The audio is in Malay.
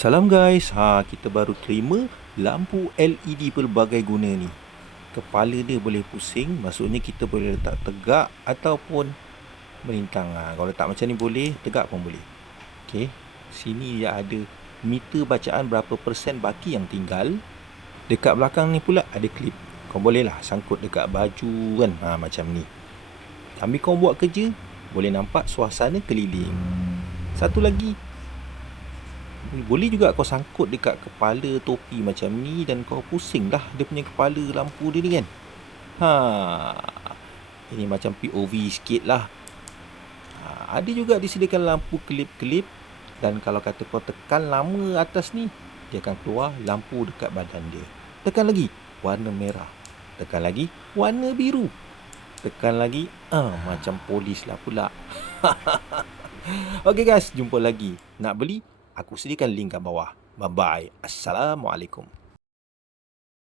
Salam guys, kita baru terima lampu LED pelbagai guna ni. Kepala dia boleh pusing, maksudnya kita boleh letak tegak ataupun melintang. Kalau letak macam ni boleh, tegak pun boleh. Okey, sini dia ada meter bacaan berapa persen baki yang tinggal. Dekat belakang ni pula ada klip. Kau bolehlah sangkut dekat baju kan, macam ni. Ambil kau buat kerja, boleh nampak suasana keliling. Satu lagi, boleh juga kau sangkut dekat kepala topi macam ni dan kau pusing dah dia punya kepala lampu dia ni kan. Ini macam POV sikit lah. Ada juga disediakan lampu kelip-kelip. Dan kalau kata kau tekan lama atas ni, dia akan keluar lampu dekat badan dia. Tekan lagi, warna merah. Tekan lagi, warna biru. Tekan lagi, macam polis lah pula. Okay guys, jumpa lagi. Nak beli? Aku sediakan link kat bawah. Bye-bye. Assalamualaikum.